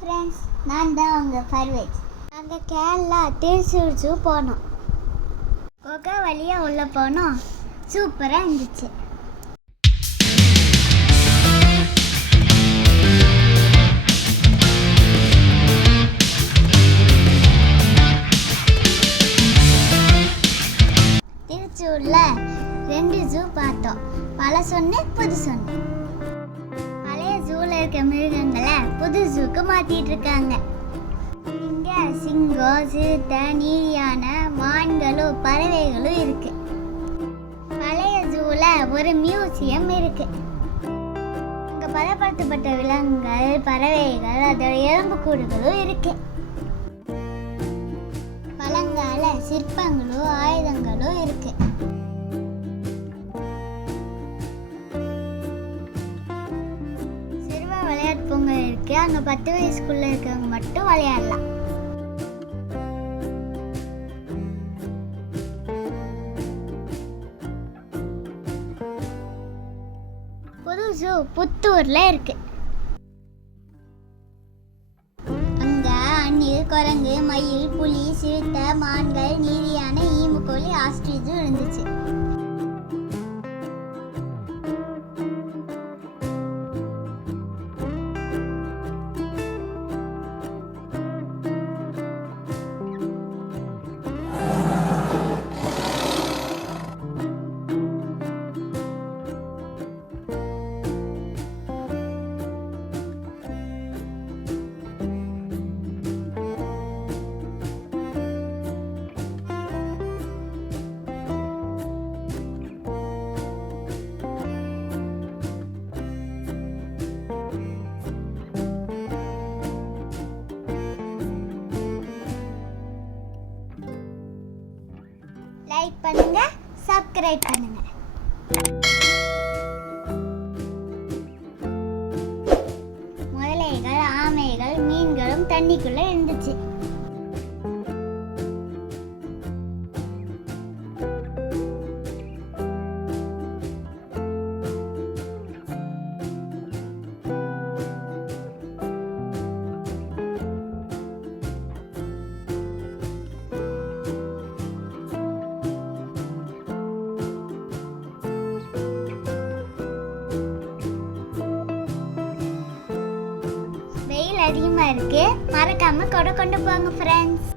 Friends, நான் தான் உங்கள் பர்வேஜ். நாங்கள் கேரளா திருச்சூர் ஜூ போனோம். கொகை வழியாக உள்ளே போனோம். சூப்பராக இருந்துச்சு. திருச்சூரில் 2 ஜூ பார்த்தோம். பழசொன்னு புது சொன்னு. பழைய ஜூவில் இருக்க மிருகங்களை புது ஜூக்கு மாற்றிட்டு இருக்காங்க. இங்கே சிங்கம், சிறுத்தை, நீரியான மான்களும் பறவைகளும் இருக்கு. பழைய ஜூவில் ஒரு மியூசியம் இருக்கு. அங்கே பதப்படுத்தப்பட்ட விலங்குகள், பறவைகள், அதோட எலும்புக்கூடுகளும் இருக்கு. பழங்கால சிற்பங்களும் ஆயுதங்களும் இருக்கு. சிறுவர் விளையாட்டு பூங்கா இருக்கு. அங்கே 10 வயசுக்குள்ள இருக்கவங்க மட்டும் விளையாடலாம். புது ஜூ புத்தூர்ல இருக்கு. அங்க அணில், குரங்கு, மயில், புலி, சிறுத்தை, மான்கள், நீரியான, ஈமுக்கோழி, ஆஸ்ட்ரிச் இருந்துச்சு. லைக் பண்ணுங்க, சப்ஸ்கிரைப் பண்ணுங்க. முதலைகள், ஆமைகள், மீன்களும் தண்ணிக்குள்ள இருந்துச்சு. அதிகமாக இருக்கு. மறக்காம கொடை கொண்டு போங்க ஃப்ரெண்ட்ஸ்.